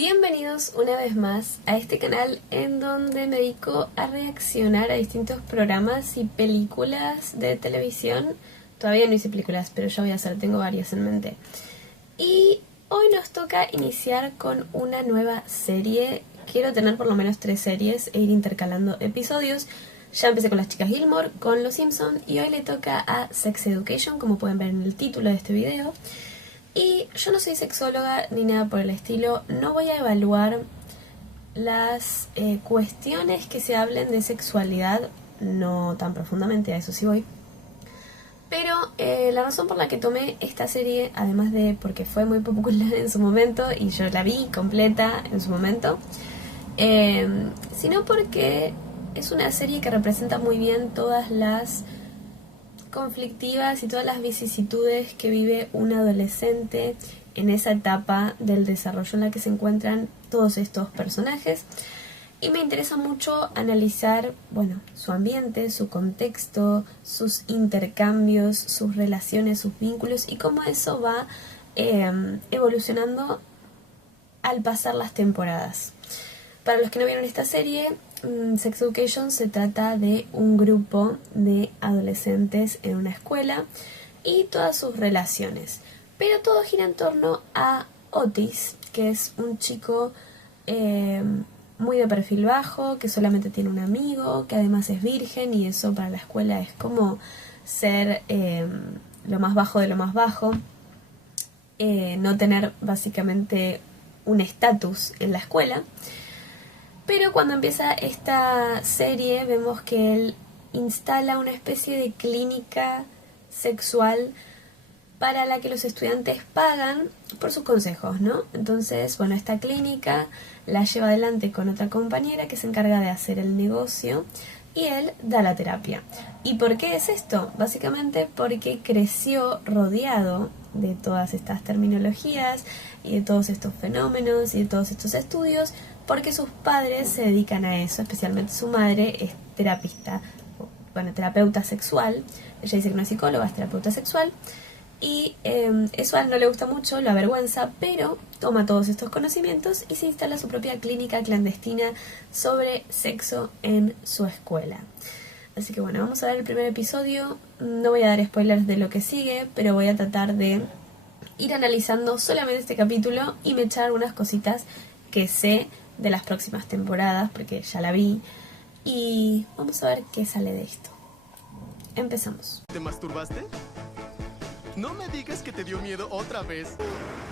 Bienvenidos una vez más a este canal en donde me dedico a reaccionar a distintos programas y películas de televisión. Todavía no hice películas, pero ya voy a hacer, tengo varias en mente. Y hoy nos toca iniciar con una nueva serie. Quiero tener por lo menos 3 series e ir intercalando episodios. Ya empecé con las chicas Gilmore, con Los Simpson y hoy le toca a Sex Education, como pueden ver en el título de este video. Y yo no soy sexóloga ni nada por el estilo, no voy a evaluar las cuestiones que se hablen de sexualidad, no tan profundamente, a eso sí voy. Pero la razón por la que tomé esta serie, además de porque fue muy popular en su momento y yo la vi completa en su momento, sino porque es una serie que representa muy bien todas las conflictivas y todas las vicisitudes que vive un adolescente en esa etapa del desarrollo en la que se encuentran todos estos personajes. Y me interesa mucho analizar, su ambiente, su contexto, sus intercambios, sus relaciones, sus vínculos y cómo eso va evolucionando al pasar las temporadas. Para los que no vieron esta serie, Sex Education se trata de un grupo de adolescentes en una escuela y todas sus relaciones. Pero todo gira en torno a Otis, que es un chico muy de perfil bajo, que solamente tiene un amigo, que además es virgen y eso para la escuela es como ser lo más bajo de lo más bajo. No tener básicamente un estatus en la escuela. Pero cuando empieza esta serie vemos que él instala una especie de clínica sexual para la que los estudiantes pagan por sus consejos, ¿no? Entonces, esta clínica la lleva adelante con otra compañera que se encarga de hacer el negocio y él da la terapia. ¿Y por qué es esto? Básicamente porque creció rodeado de todas estas terminologías y de todos estos fenómenos y de todos estos estudios, porque sus padres se dedican a eso, especialmente su madre es terapeuta sexual. Ella dice que no es psicóloga, es terapeuta sexual. Y eso a él no le gusta mucho, lo avergüenza, pero toma todos estos conocimientos y se instala su propia clínica clandestina sobre sexo en su escuela. Así que vamos a ver el primer episodio. No voy a dar spoilers de lo que sigue, pero voy a tratar de ir analizando solamente este capítulo y me echar algunas cositas que sé de las próximas temporadas, porque ya la vi. Y vamos a ver qué sale de esto. Empezamos. ¿Te masturbaste? No me digas que te dio miedo otra vez.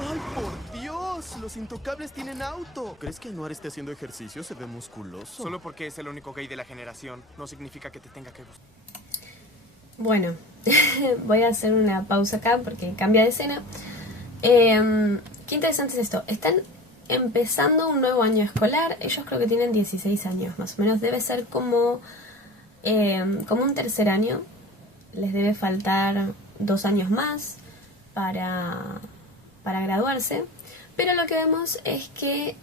¡Ay, por Dios! Los intocables tienen auto. ¿Crees que Anuar esté haciendo ejercicio? Se ve musculoso. Solo porque es el único gay de la generación, no significa que te tenga que gustar. Bueno, voy a hacer una pausa acá porque cambia de escena. Qué interesante es esto. Están empezando un nuevo año escolar. Ellos creo que tienen 16 años más o menos. Debe ser como un tercer año. Les debe faltar 2 años más para graduarse. Pero lo que vemos es que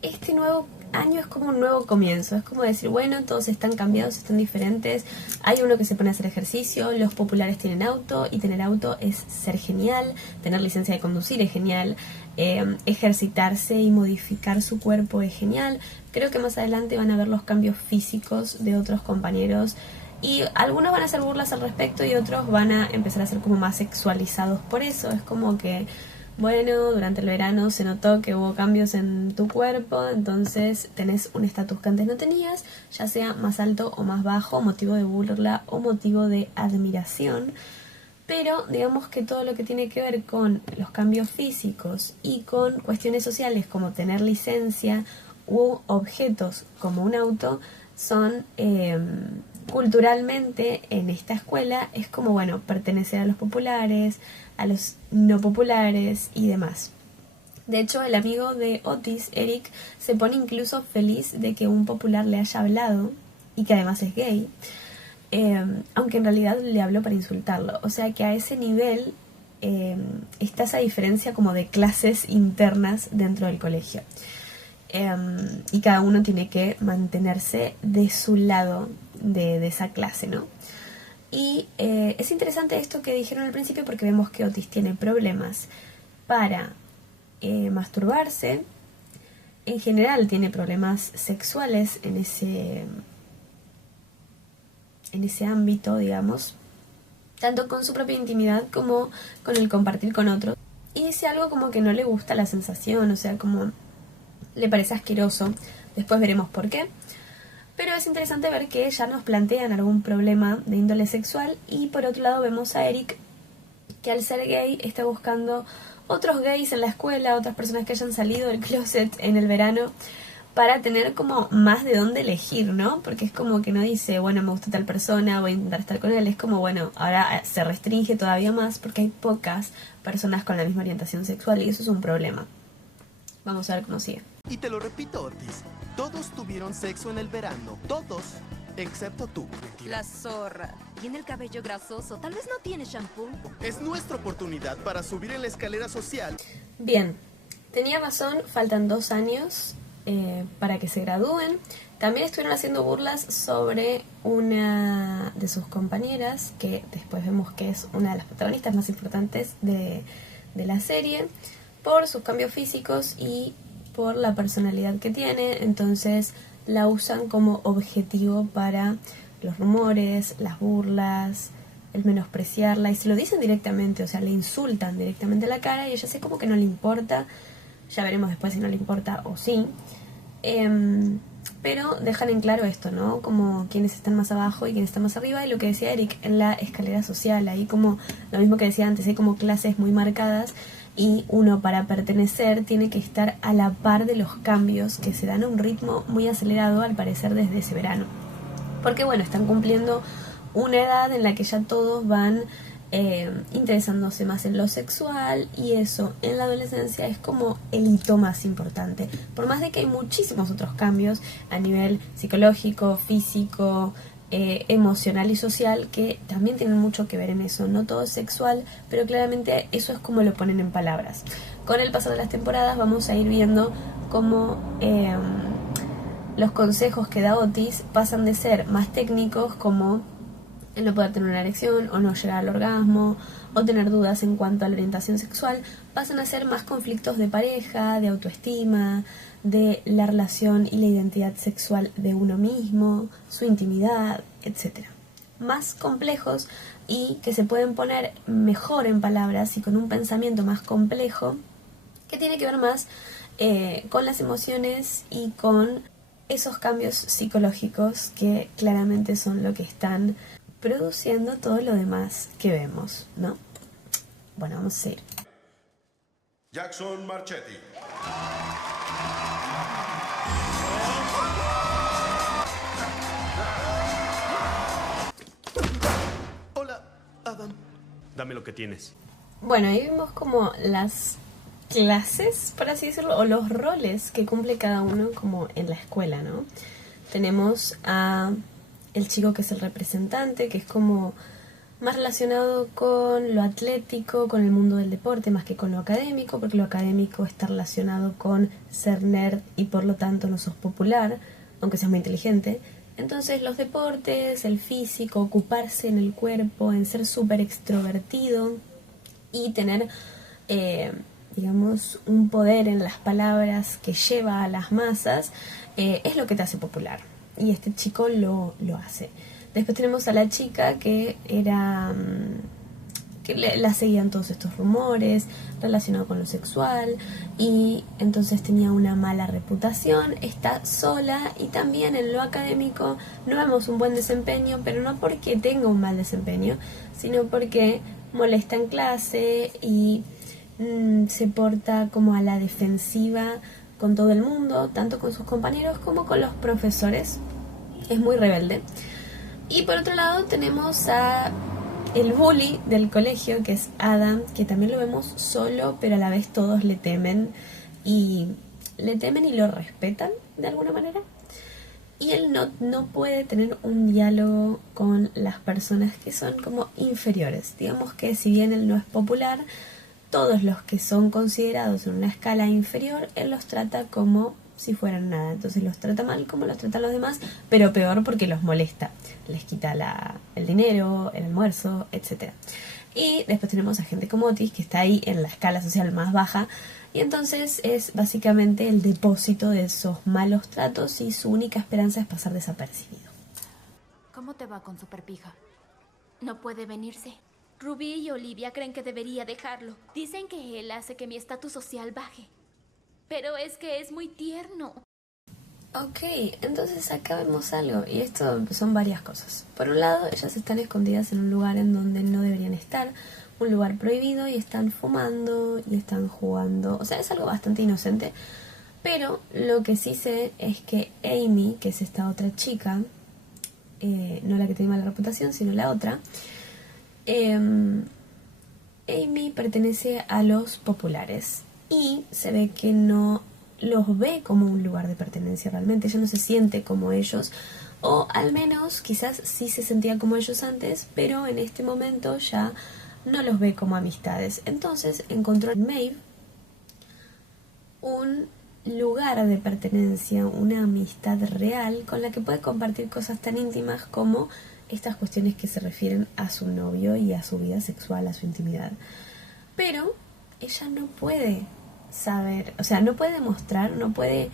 este nuevo año es como un nuevo comienzo. Es como decir, todos están cambiados, están diferentes. Hay uno que se pone a hacer ejercicio, los populares tienen auto y tener auto es ser genial, tener licencia de conducir es genial, ejercitarse y modificar su cuerpo es genial. Creo que más adelante van a ver los cambios físicos de otros compañeros y algunos van a hacer burlas al respecto y otros van a empezar a ser como más sexualizados por eso. Es como que durante el verano se notó que hubo cambios en tu cuerpo, entonces tenés un estatus que antes no tenías, ya sea más alto o más bajo, motivo de burla o motivo de admiración. Pero digamos que todo lo que tiene que ver con los cambios físicos y con cuestiones sociales como tener licencia u objetos como un auto son culturalmente en esta escuela es como pertenecer a los populares, a los no populares y demás. De hecho, el amigo de Otis, Eric, se pone incluso feliz de que un popular le haya hablado y que además es gay, aunque en realidad le habló para insultarlo. O sea que a ese nivel está esa diferencia como de clases internas dentro del colegio. Y cada uno tiene que mantenerse de su lado de esa clase, ¿no? Y es interesante esto que dijeron al principio porque vemos que Otis tiene problemas para masturbarse en general tiene problemas sexuales en ese ámbito, digamos, tanto con su propia intimidad como con el compartir con otros. Y dice algo como que no le gusta la sensación, o sea, como le parece asqueroso. Después veremos por qué. Pero es interesante ver que ya nos plantean algún problema de índole sexual. Y por otro lado vemos a Eric, que al ser gay está buscando otros gays en la escuela, otras personas que hayan salido del closet en el verano, para tener como más de dónde elegir, ¿no? Porque es como que no dice, bueno, me gusta tal persona, voy a intentar estar con él. Es como, bueno, ahora se restringe todavía más porque hay pocas personas con la misma orientación sexual y eso es un problema. Vamos a ver cómo sigue. Y te lo repito, Otis, todos tuvieron sexo en el verano, todos, excepto tú. La zorra. Tiene el cabello grasoso. Tal vez no tiene shampoo. Es nuestra oportunidad para subir en la escalera social. Bien, tenía razón, faltan 2 años para que se gradúen. También estuvieron haciendo burlas sobre una de sus compañeras, que después vemos que es una de las protagonistas más importantes de la serie, por sus cambios físicos y por la personalidad que tiene. Entonces la usan como objetivo para los rumores, las burlas, el menospreciarla, y se lo dicen directamente, o sea, le insultan directamente a la cara y ella sé como que no le importa. Ya veremos después si no le importa o sí. Pero dejan en claro esto, ¿no? Como quienes están más abajo y quienes están más arriba. Y lo que decía Eric en la escalera social, ahí como lo mismo que decía antes, hay como clases muy marcadas y uno para pertenecer tiene que estar a la par de los cambios que se dan a un ritmo muy acelerado al parecer desde ese verano. Porque bueno, están cumpliendo una edad en la que ya todos van interesándose más en lo sexual, y eso en la adolescencia es como el hito más importante, por más de que hay muchísimos otros cambios a nivel psicológico, físico, emocional y social que también tienen mucho que ver en eso. No todo es sexual, pero claramente eso es como lo ponen en palabras. Con el paso de las temporadas vamos a ir viendo cómo los consejos que da Otis pasan de ser más técnicos, como el no poder tener una erección o no llegar al orgasmo o tener dudas en cuanto a la orientación sexual, pasan a ser más conflictos de pareja, de autoestima, de la relación y la identidad sexual de uno mismo, su intimidad, etc. Más complejos y que se pueden poner mejor en palabras y con un pensamiento más complejo, que tiene que ver más con las emociones y con esos cambios psicológicos que claramente son lo que están produciendo todo lo demás que vemos, ¿no? Bueno, vamos a seguir. Jackson Marchetti. Hola, Adam. Dame lo que tienes. Bueno, ahí vemos como las clases, por así decirlo, o los roles que cumple cada uno como en la escuela, ¿no? Tenemos a el chico que es el representante, que es como más relacionado con lo atlético, con el mundo del deporte, más que con lo académico, porque lo académico está relacionado con ser nerd y por lo tanto no sos popular, aunque seas muy inteligente. Entonces los deportes, el físico, ocuparse en el cuerpo, en ser súper extrovertido y tener, digamos, un poder en las palabras que lleva a las masas, es lo que te hace popular. Y este chico lo hace. Después tenemos a la chica que era que la seguían todos estos rumores relacionados con lo sexual, y entonces tenía una mala reputación, está sola, y también en lo académico no vemos un buen desempeño, pero no porque tenga un mal desempeño, sino porque molesta en clase y se porta como a la defensiva con todo el mundo, tanto con sus compañeros como con los profesores. Es muy rebelde. Y por otro lado tenemos a el bully del colegio, que es Adam, que también lo vemos solo, pero a la vez todos le temen y lo respetan de alguna manera. Y él no puede tener un diálogo con las personas que son como inferiores. Digamos que si bien él no es popular, todos los que son considerados en una escala inferior, él los trata como si fueran nada. Entonces los trata mal como los tratan los demás, pero peor porque los molesta. Les quita el dinero, el almuerzo, etc. Y después tenemos a gente como Otis, que está ahí en la escala social más baja, Y entonces es básicamente el depósito de esos malos tratos y su única esperanza es pasar desapercibido. ¿Cómo te va con Superpija? No puede venirse. Ruby y Olivia creen que debería dejarlo. Dicen que él hace que mi estatus social baje. Pero es que es muy tierno. Ok, entonces acá vemos algo, y esto son varias cosas. Por un lado, ellas están escondidas en un lugar en donde no deberían estar, un lugar prohibido, y están fumando y están jugando. O sea, es algo bastante inocente. Pero lo que sí sé es que Amy, que es esta otra chica, no la que tiene mala reputación, sino la otra, Amy pertenece a los populares y se ve que no los ve como un lugar de pertenencia realmente. Ella no se siente como ellos, o al menos quizás sí se sentía como ellos antes, pero en este momento ya no los ve como amistades. Entonces encontró en Maeve un lugar de pertenencia, una amistad real con la que puede compartir cosas tan íntimas como estas cuestiones que se refieren a su novio y a su vida sexual, a su intimidad. Pero ella no puede saber, o sea, no puede demostrar, no puede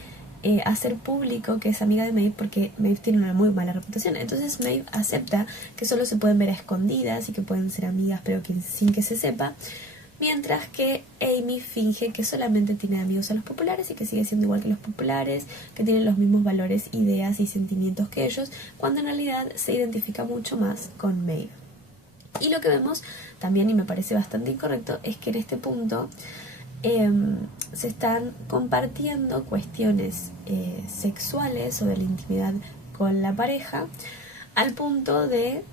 hacer público que es amiga de Maeve, porque Maeve tiene una muy mala reputación. Entonces Maeve acepta que solo se pueden ver a escondidas y que pueden ser amigas pero que, sin que se sepa, mientras que Amy finge que solamente tiene amigos a los populares y que sigue siendo igual que los populares, que tienen los mismos valores, ideas y sentimientos que ellos, cuando en realidad se identifica mucho más con Maeve. Y lo que vemos también, y me parece bastante incorrecto, es que en este punto se están compartiendo cuestiones sexuales o de la intimidad con la pareja, al punto de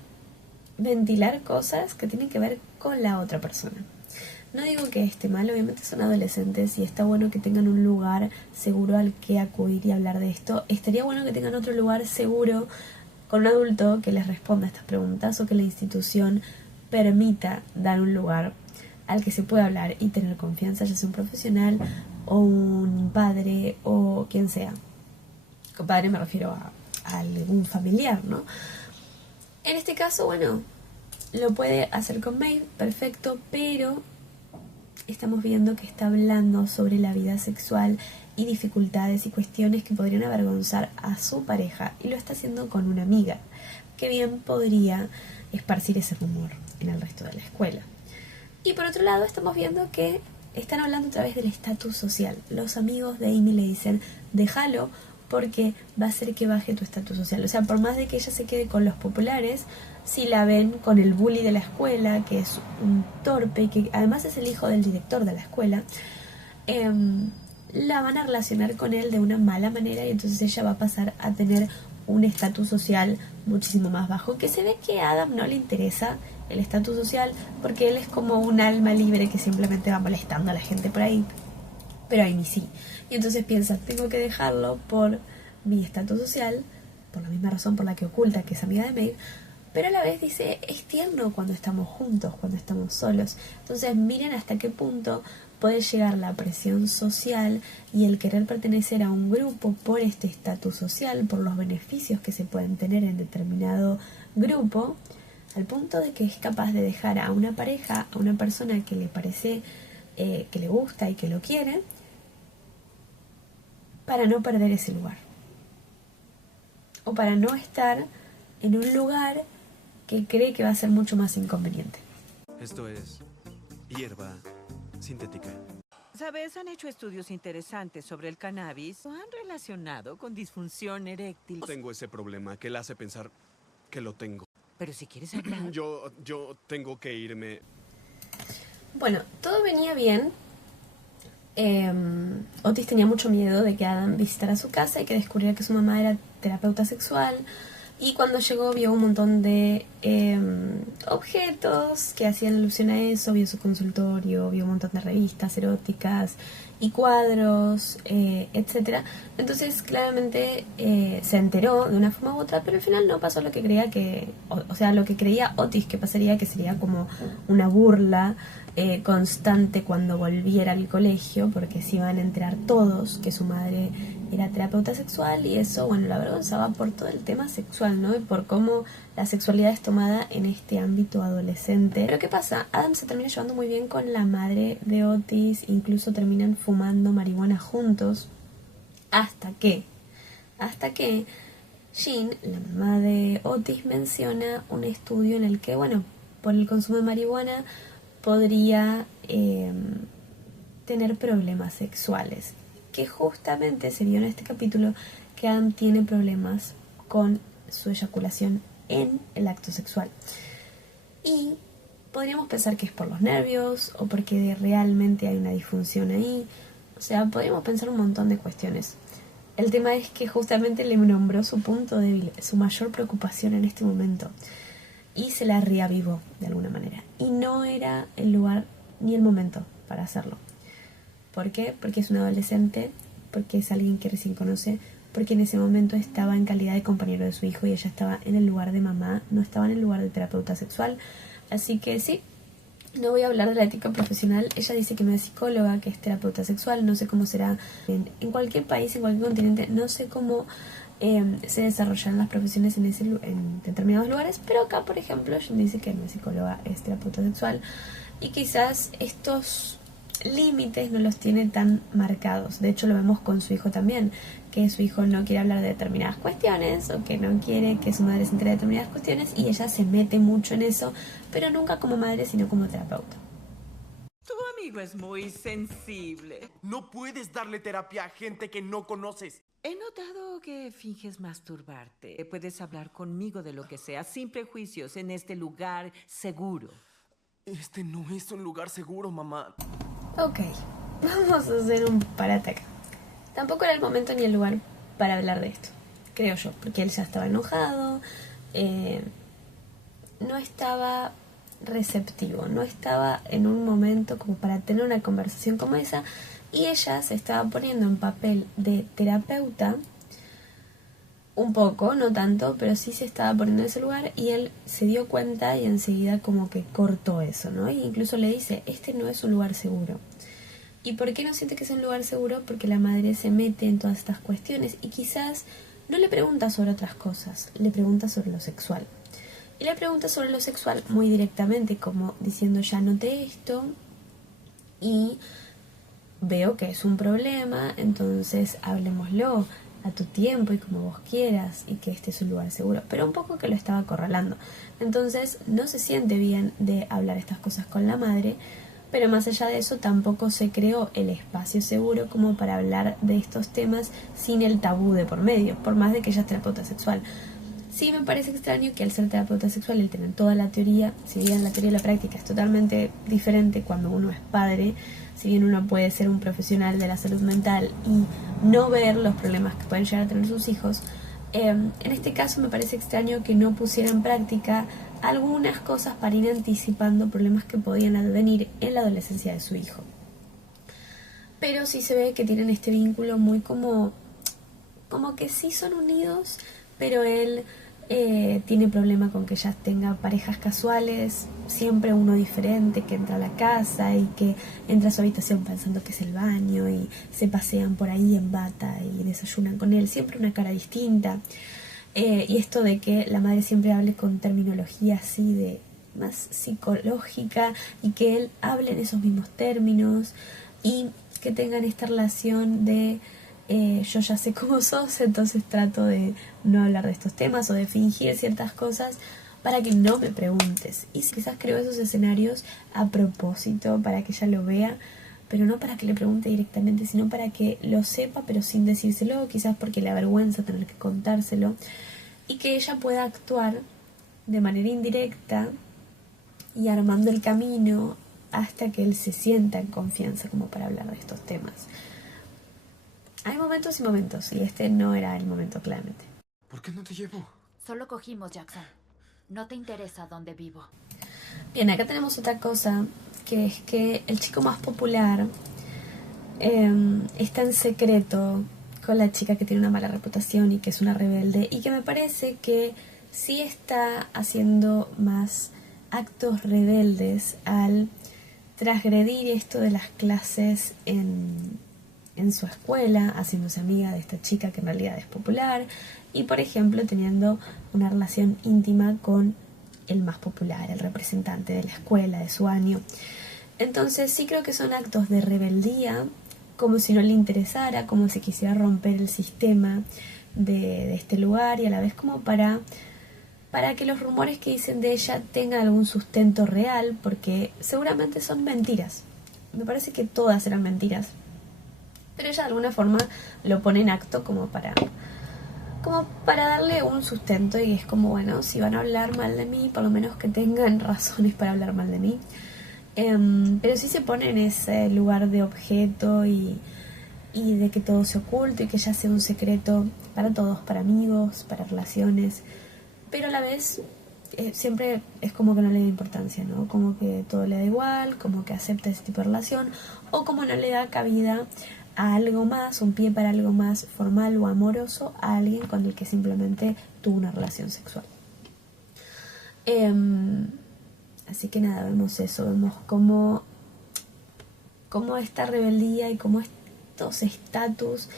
ventilar cosas que tienen que ver con la otra persona. No digo que esté mal, obviamente son adolescentes y está bueno que tengan un lugar seguro al que acudir y hablar de esto. Estaría bueno que tengan otro lugar seguro con un adulto que les responda a estas preguntas, o que la institución permita dar un lugar al que se pueda hablar y tener confianza, ya sea un profesional o un padre o quien sea. Con padre me refiero a algún familiar, ¿no? En este caso, bueno, lo puede hacer con Maeve, perfecto, pero estamos viendo que está hablando sobre la vida sexual y dificultades y cuestiones que podrían avergonzar a su pareja, y lo está haciendo con una amiga, que bien podría esparcir ese rumor en el resto de la escuela. Y por otro lado estamos viendo que están hablando otra vez del estatus social. Los amigos de Amy le dicen, déjalo porque va a hacer que baje tu estatus social. O sea, por más de que ella se quede con los populares, si la ven con el bully de la escuela, que es un torpe y que además es el hijo del director de la escuela, la van a relacionar con él de una mala manera, y entonces ella va a pasar a tener un estatus social muchísimo más bajo, que se ve que a Adam no le interesa el estatus social, porque él es como un alma libre que simplemente va molestando a la gente por ahí, pero a Amy sí. Y entonces piensa, tengo que dejarlo por mi estatus social, por la misma razón por la que oculta que es amiga de Maeve, pero a la vez dice, es tierno cuando estamos juntos, cuando estamos solos. Entonces miren hasta qué punto puede llegar la presión social y el querer pertenecer a un grupo por este estatus social, por los beneficios que se pueden tener en determinado grupo, al punto de que es capaz de dejar a una pareja, a una persona que le parece que le gusta y que lo quiere, para no perder ese lugar, o para no estar en un lugar que cree que va a ser mucho más inconveniente. Esto es hierba sintética. ¿Sabes? Han hecho estudios interesantes sobre el cannabis. Lo han relacionado con disfunción eréctil. Tengo ese problema que le hace pensar que lo tengo. Pero si quieres hablar... Yo tengo que irme. Bueno, todo venía bien. Otis tenía mucho miedo de que Adam visitara su casa y que descubriera que su mamá era terapeuta sexual. Y cuando llegó vio un montón de objetos que hacían alusión a eso, vio su consultorio, vio un montón de revistas eróticas y cuadros, etcétera. Entonces claramente se enteró de una forma u otra, pero al final no pasó lo que creía que, o sea, lo que creía Otis que pasaría, que sería como una burla constante cuando volviera al colegio, porque se iban a enterar todos que su madre era terapeuta sexual, y eso, bueno, la avergonzaba por todo el tema sexual, ¿no? Y por cómo la sexualidad es tomada en este ámbito adolescente. Pero ¿qué pasa? Adam se termina llevando muy bien con la madre de Otis, incluso terminan fumando marihuana juntos, hasta que Jean, la mamá de Otis, menciona un estudio en el que, bueno, por el consumo de marihuana podría tener problemas sexuales, que justamente se vio en este capítulo que Adam tiene problemas con su eyaculación en el acto sexual. Y podríamos pensar que es por los nervios o porque realmente hay una disfunción ahí. O sea, podríamos pensar un montón de cuestiones. El tema es que justamente le nombró su punto débil, su mayor preocupación en este momento. Y se la reavivó de alguna manera. Y no era el lugar ni el momento para hacerlo. ¿Por qué? Porque es un adolescente, porque es alguien que recién conoce, porque en ese momento estaba en calidad de compañero de su hijo y ella estaba en el lugar de mamá, no estaba en el lugar de terapeuta sexual. Así que sí, no voy a hablar de la ética profesional. Ella dice que no es psicóloga, que es terapeuta sexual. No sé cómo será en cualquier país, en cualquier continente. No sé cómo se desarrollan las profesiones en determinados lugares. Pero acá, por ejemplo, ella dice que no es psicóloga, es terapeuta sexual. Y quizás estos límites no los tiene tan marcados. De hecho, lo vemos con su hijo también, que su hijo no quiere hablar de determinadas cuestiones o que no quiere que su madre se entere de determinadas cuestiones y ella se mete mucho en eso, pero nunca como madre, sino como terapeuta. Tu amigo es muy sensible. No puedes darle terapia a gente que no conoces. He notado que finges masturbarte. Puedes hablar conmigo de lo que sea, sin prejuicios, en este lugar seguro. Este no es un lugar seguro, mamá. Ok, vamos a hacer un parate acá. Tampoco era el momento ni el lugar para hablar de esto, creo yo, porque él ya estaba enojado, no estaba receptivo, no estaba en un momento como para tener una conversación como esa, y ella se estaba poniendo en papel de terapeuta, un poco, no tanto, pero sí se estaba poniendo en ese lugar, y él se dio cuenta y enseguida como que cortó eso, ¿no? Y incluso le dice, este no es un lugar seguro. ¿Y por qué no siente que es un lugar seguro? Porque la madre se mete en todas estas cuestiones y quizás no le pregunta sobre otras cosas, le pregunta sobre lo sexual. Y le pregunta sobre lo sexual muy directamente, como diciendo, ya noté esto y veo que es un problema, entonces hablemoslo a tu tiempo y como vos quieras y que este es un lugar seguro. Pero un poco que lo estaba acorralando. Entonces no se siente bien de hablar estas cosas con la madre. Pero más allá de eso tampoco se creó el espacio seguro como para hablar de estos temas sin el tabú de por medio, por más de que ella es terapeuta sexual. Sí me parece extraño que al ser terapeuta sexual él tener toda la teoría, si bien la teoría y la práctica es totalmente diferente cuando uno es padre, si bien uno puede ser un profesional de la salud mental y no ver los problemas que pueden llegar a tener sus hijos, en este caso me parece extraño que no pusiera en práctica algunas cosas para ir anticipando problemas que podían advenir en la adolescencia de su hijo. Pero sí se ve que tienen este vínculo muy como que sí son unidos, pero él tiene problema con que ella tenga parejas casuales, siempre uno diferente que entra a la casa y que entra a su habitación pensando que es el baño y se pasean por ahí en bata y desayunan con él, siempre una cara distinta. Y esto de que la madre siempre hable con terminología así de más psicológica y que él hable en esos mismos términos y que tengan esta relación de yo ya sé cómo sos, entonces trato de no hablar de estos temas o de fingir ciertas cosas para que no me preguntes. Y quizás creo esos escenarios a propósito para que ella lo vea, pero no para que le pregunte directamente, sino para que lo sepa pero sin decírselo, quizás porque le avergüenza tener que contárselo, y que ella pueda actuar de manera indirecta y armando el camino hasta que él se sienta en confianza como para hablar de estos temas. Hay momentos y momentos, y este no era el momento claramente. ¿Por qué no te llevo? Solo cogimos, Jackson. No te interesa dónde vivo. Bien, acá tenemos otra cosa, que es que el chico más popular está en secreto con la chica que tiene una mala reputación y que es una rebelde, y que me parece que sí está haciendo más actos rebeldes al transgredir esto de las clases en su escuela, haciéndose amiga de esta chica que en realidad es popular, y por ejemplo teniendo una relación íntima con el más popular, el representante de la escuela, de su año. Entonces sí creo que son actos de rebeldía, como si no le interesara, como si quisiera romper el sistema de este lugar, y a la vez como para que los rumores que dicen de ella tengan algún sustento real, porque seguramente son mentiras. Me parece que todas eran mentiras, pero ella de alguna forma lo pone en acto como para darle un sustento, y es como, bueno, si van a hablar mal de mí, por lo menos que tengan razones para hablar mal de mí. Pero sí se pone en ese lugar de objeto y de que todo se oculte y que ella sea un secreto para todos, para amigos, para relaciones, pero a la vez siempre es como que no le da importancia, ¿no? Como que todo le da igual, como que acepta ese tipo de relación, o como no le da cabida a algo más, un pie para algo más formal o amoroso, a alguien con el que simplemente tuvo una relación sexual. Así que nada, vemos eso, vemos cómo esta rebeldía y cómo estos estatus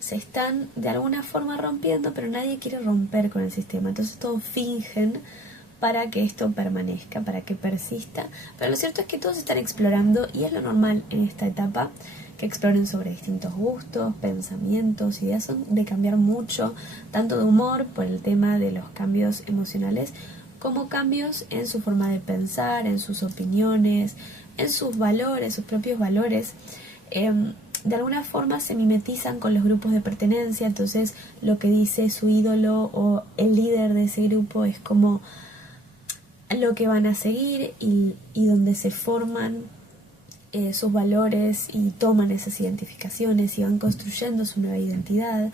se están de alguna forma rompiendo, pero nadie quiere romper con el sistema. Entonces todos fingen para que esto permanezca, para que persista. Pero lo cierto es que todos están explorando, y es lo normal en esta etapa, que exploren sobre distintos gustos, pensamientos, ideas. Son de cambiar mucho, tanto de humor por el tema de los cambios emocionales, como cambios en su forma de pensar, en sus opiniones, en sus valores, sus propios valores. De alguna forma se mimetizan con los grupos de pertenencia, entonces lo que dice su ídolo o el líder de ese grupo es como lo que van a seguir, y donde se forman sus valores y toman esas identificaciones y van construyendo su nueva identidad,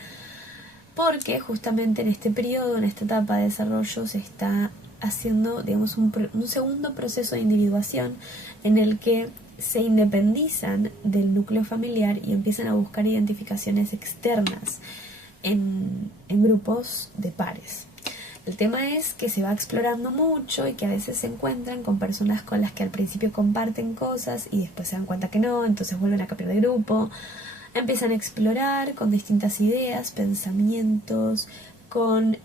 porque justamente en este periodo, en esta etapa de desarrollo, se está haciendo, digamos, un segundo proceso de individuación en el que se independizan del núcleo familiar y empiezan a buscar identificaciones externas en grupos de pares. El tema es que se va explorando mucho y que a veces se encuentran con personas con las que al principio comparten cosas y después se dan cuenta que no, entonces vuelven a cambiar de grupo, empiezan a explorar con distintas ideas, pensamientos, con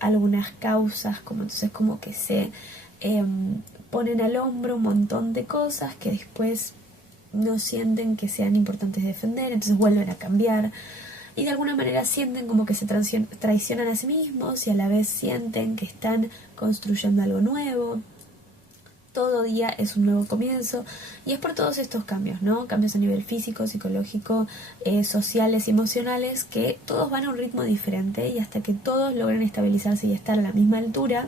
algunas causas, entonces como que se ponen al hombro un montón de cosas que después no sienten que sean importantes de defender, entonces vuelven a cambiar y de alguna manera sienten como que se traicionan a sí mismos y a la vez sienten que están construyendo algo nuevo. Todo día es un nuevo comienzo, y es por todos estos cambios, ¿no? Cambios a nivel físico, psicológico, sociales y emocionales, que todos van a un ritmo diferente, y hasta que todos logren estabilizarse y estar a la misma altura,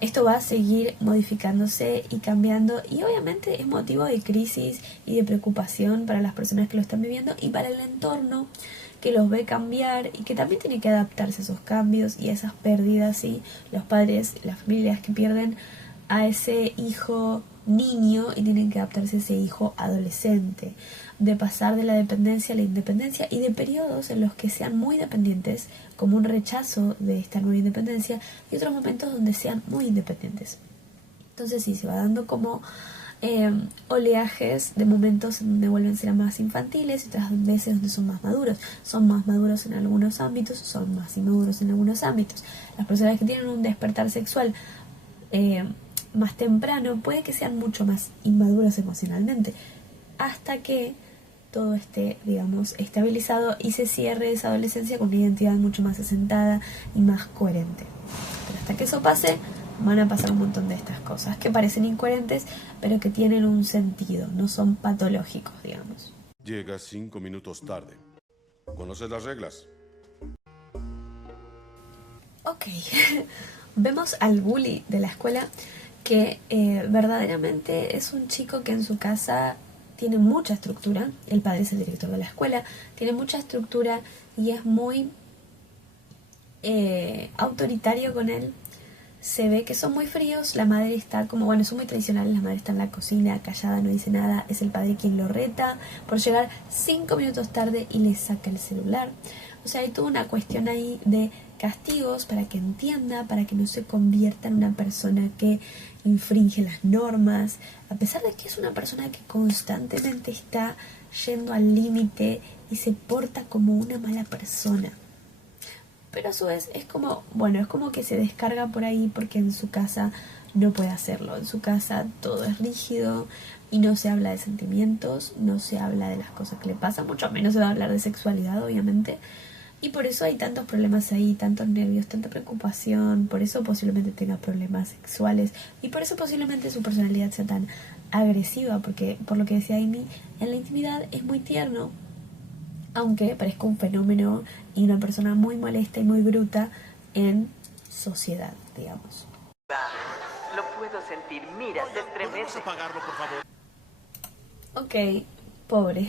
esto va a seguir modificándose y cambiando, y obviamente es motivo de crisis y de preocupación para las personas que lo están viviendo y para el entorno que los ve cambiar y que también tiene que adaptarse a esos cambios y a esas pérdidas, y los padres, las familias que pierden a ese hijo niño y tienen que adaptarse a ese hijo adolescente, de pasar de la dependencia a la independencia y de periodos en los que sean muy dependientes, como un rechazo de esta nueva independencia, y otros momentos donde sean muy independientes. Entonces sí, se va dando como oleajes de momentos en donde vuelven a ser más infantiles y otras veces donde son más maduros en algunos ámbitos, son más inmaduros en algunos ámbitos. Las personas que tienen un despertar sexual más temprano puede que sean mucho más inmaduros emocionalmente, hasta que todo esté, digamos, estabilizado y se cierre esa adolescencia con una identidad mucho más asentada y más coherente. Pero hasta que eso pase, van a pasar un montón de estas cosas que parecen incoherentes, pero que tienen un sentido, no son patológicos, digamos. Llegas 5 minutos tarde. ¿Conoces las reglas? Ok, vemos al bully de la escuela, que verdaderamente es un chico que en su casa tiene mucha estructura. El padre es el director de la escuela, tiene mucha estructura y es muy autoritario con él. Se ve que son muy fríos, la madre está como, bueno, son muy tradicionales, la madre está en la cocina, callada, no dice nada, es el padre quien lo reta por llegar 5 minutos tarde y le saca el celular. O sea, hay toda una cuestión ahí de castigos para que entienda, para que no se convierta en una persona que infringe las normas, a pesar de que es una persona que constantemente está yendo al límite y se porta como una mala persona. pero a su vez es como, bueno, es como que se descarga por ahí porque en su casa no puede hacerlo. En su casa todo es rígido y no se habla de sentimientos, no se habla de las cosas que le pasan, mucho menos se va a hablar de sexualidad, obviamente. Y por eso hay tantos problemas ahí, tantos nervios, tanta preocupación, por eso posiblemente tenga problemas sexuales y por eso posiblemente su personalidad sea tan agresiva, porque por lo que decía Amy, en la intimidad es muy tierno, aunque parezca un fenómeno y una persona muy molesta y muy bruta en sociedad, digamos. Lo puedo sentir, mira, se estremece. ¿Podemos apagarlo, por favor? Ok, pobre.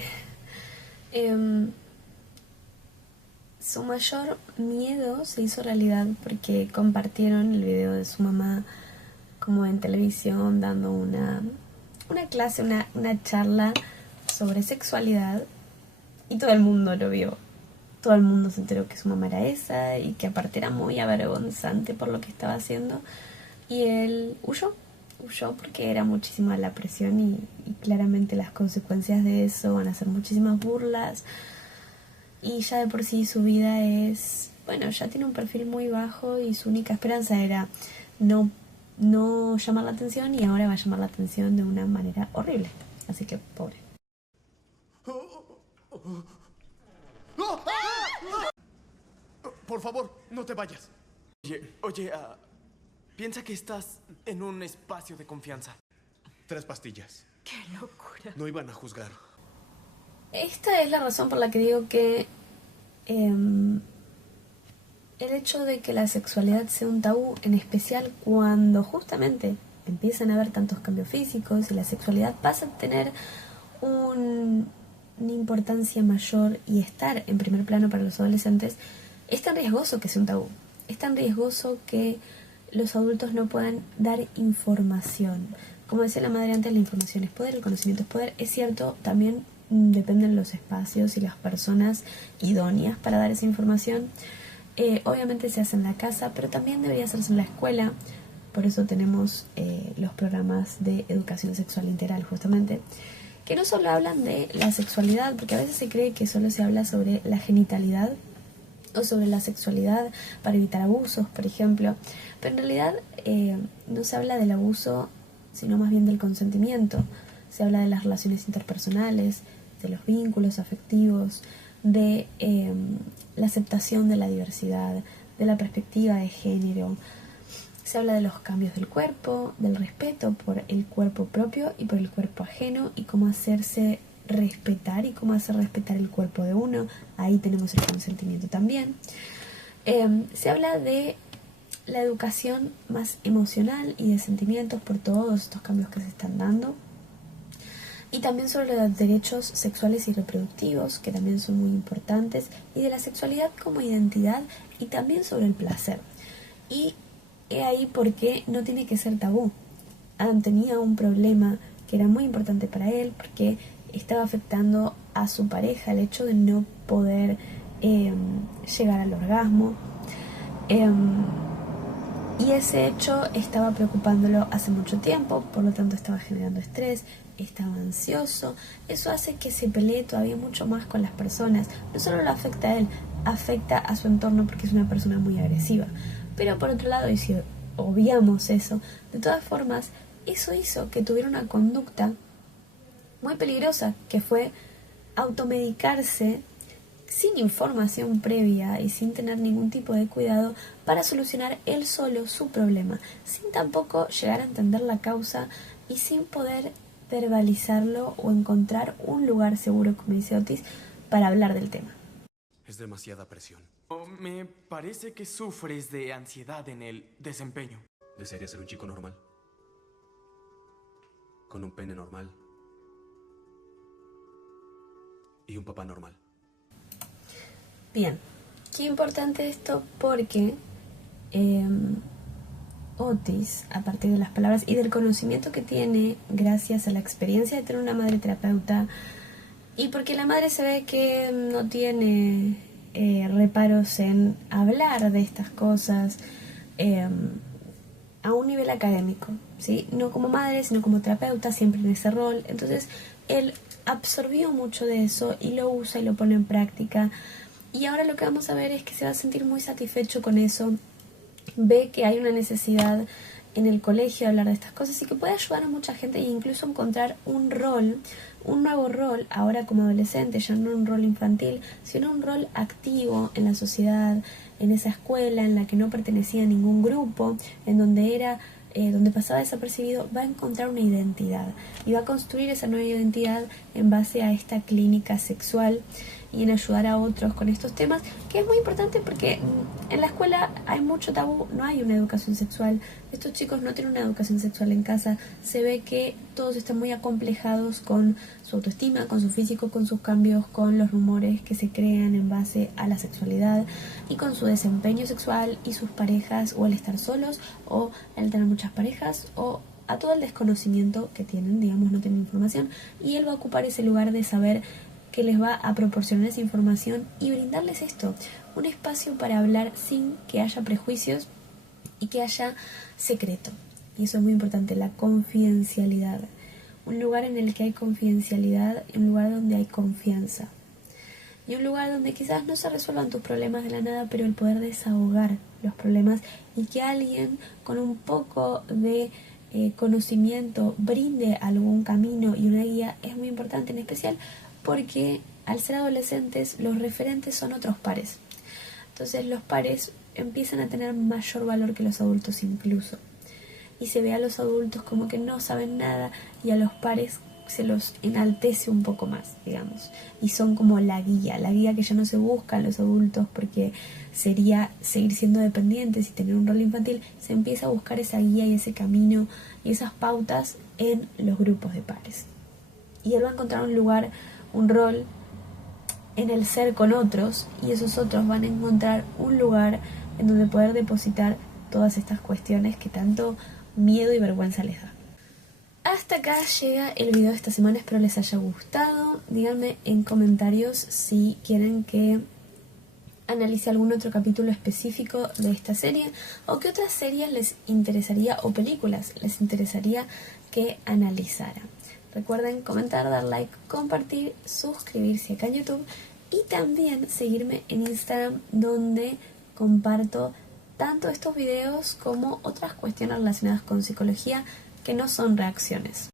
Su mayor miedo se hizo realidad porque compartieron el video de su mamá como en televisión dando una clase, una charla sobre sexualidad y todo el mundo lo vio. Todo el mundo se enteró que su mamá era esa y que aparte era muy avergonzante por lo que estaba haciendo. Y él huyó porque era muchísima la presión y claramente las consecuencias de eso van a ser muchísimas burlas. Y ya de por sí su vida es, bueno, ya tiene un perfil muy bajo y su única esperanza era no llamar la atención y ahora va a llamar la atención de una manera horrible. Así que pobre. Por favor, no te vayas. Oye, piensa que estás en un espacio de confianza. 3 pastillas. ¡Qué locura! No iban a juzgar. Esta es la razón por la que digo que el hecho de que la sexualidad sea un tabú, en especial cuando justamente empiezan a haber tantos cambios físicos y la sexualidad pasa a tener una importancia mayor y estar en primer plano para los adolescentes, es tan riesgoso que sea un tabú. Es tan riesgoso que los adultos no puedan dar información. Como decía la madre antes, la información es poder, el conocimiento es poder. Es cierto, también dependen los espacios y las personas idóneas para dar esa información. Obviamente se hace en la casa, pero también debería hacerse en la escuela. Por eso tenemos los programas de educación sexual integral, justamente, que no solo hablan de la sexualidad, porque a veces se cree que solo se habla sobre la genitalidad o sobre la sexualidad para evitar abusos, por ejemplo, pero en realidad no se habla del abuso, sino más bien del consentimiento. Se habla de las relaciones interpersonales, de los vínculos afectivos, de la aceptación de la diversidad, de la perspectiva de género. Se habla de los cambios del cuerpo, del respeto por el cuerpo propio y por el cuerpo ajeno y cómo hacerse respetar y cómo hacer respetar el cuerpo de uno. Ahí tenemos el consentimiento también. Se habla de la educación más emocional y de sentimientos por todos estos cambios que se están dando. Y también sobre los derechos sexuales y reproductivos, que también son muy importantes, y de la sexualidad como identidad y también sobre el placer. Y he ahí por qué no tiene que ser tabú. Adam tenía un problema que era muy importante para él porque estaba afectando a su pareja, el hecho de no poder llegar al orgasmo. Y ese hecho estaba preocupándolo hace mucho tiempo, por lo tanto estaba generando estrés, estaba ansioso. Eso hace que se pelee todavía mucho más con las personas. No solo lo afecta a él, afecta a su entorno porque es una persona muy agresiva. Pero por otro lado, y si obviamos eso, de todas formas, eso hizo que tuviera una conducta muy peligrosa, que fue automedicarse sin información previa y sin tener ningún tipo de cuidado para solucionar él solo su problema, sin tampoco llegar a entender la causa y sin poder verbalizarlo o encontrar un lugar seguro, como dice Otis, para hablar del tema. Es demasiada presión. Me parece que sufres de ansiedad en el desempeño. ¿Desearía ser un chico normal? Con un pene normal. Y un papá normal. Bien, qué importante esto porque Otis, a partir de las palabras y del conocimiento que tiene gracias a la experiencia de tener una madre terapeuta y porque la madre se ve que no tiene reparos en hablar de estas cosas a un nivel académico, ¿sí? No como madre, sino como terapeuta, siempre en ese rol. Entonces, él absorbió mucho de eso y lo usa y lo pone en práctica. Y ahora lo que vamos a ver es que se va a sentir muy satisfecho con eso, ve que hay una necesidad en el colegio de hablar de estas cosas y que puede ayudar a mucha gente e incluso encontrar un rol, un nuevo rol, ahora como adolescente, ya no un rol infantil, sino un rol activo en la sociedad, en esa escuela en la que no pertenecía a ningún grupo, en donde era donde pasaba desapercibido. Va a encontrar una identidad y va a construir esa nueva identidad en base a esta clínica sexual y en ayudar a otros con estos temas, que es muy importante porque en la escuela hay mucho tabú, no hay una educación sexual, estos chicos no tienen una educación sexual en casa, se ve que todos están muy acomplejados con su autoestima, con su físico, con sus cambios, con los rumores que se crean en base a la sexualidad y con su desempeño sexual y sus parejas, o el estar solos o el tener muchas parejas, o a todo el desconocimiento que tienen, digamos, no tienen información, y él va a ocupar ese lugar de saber que les va a proporcionar esa información y brindarles esto, un espacio para hablar sin que haya prejuicios y que haya secreto. Y eso es muy importante, la confidencialidad. Un lugar en el que hay confidencialidad, un lugar donde hay confianza. Y un lugar donde quizás no se resuelvan tus problemas de la nada, pero el poder desahogar los problemas y que alguien con un poco de conocimiento brinde algún camino y una guía es muy importante, en especial porque al ser adolescentes los referentes son otros pares. Entonces los pares empiezan a tener mayor valor que los adultos incluso. Y se ve a los adultos como que no saben nada y a los pares se los enaltece un poco más, digamos. Y son como la guía que ya no se busca en los adultos porque sería seguir siendo dependientes y tener un rol infantil. Se empieza a buscar esa guía y ese camino y esas pautas en los grupos de pares. Y él va a encontrar un lugar, un rol en el ser con otros, y esos otros van a encontrar un lugar en donde poder depositar todas estas cuestiones que tanto miedo y vergüenza les da. Hasta acá llega el video de esta semana, espero les haya gustado. Díganme en comentarios si quieren que analice algún otro capítulo específico de esta serie o qué otras series les interesaría o películas les interesaría que analizara. Recuerden comentar, dar like, compartir, suscribirse acá en YouTube y también seguirme en Instagram, donde comparto tanto estos videos como otras cuestiones relacionadas con psicología que no son reacciones.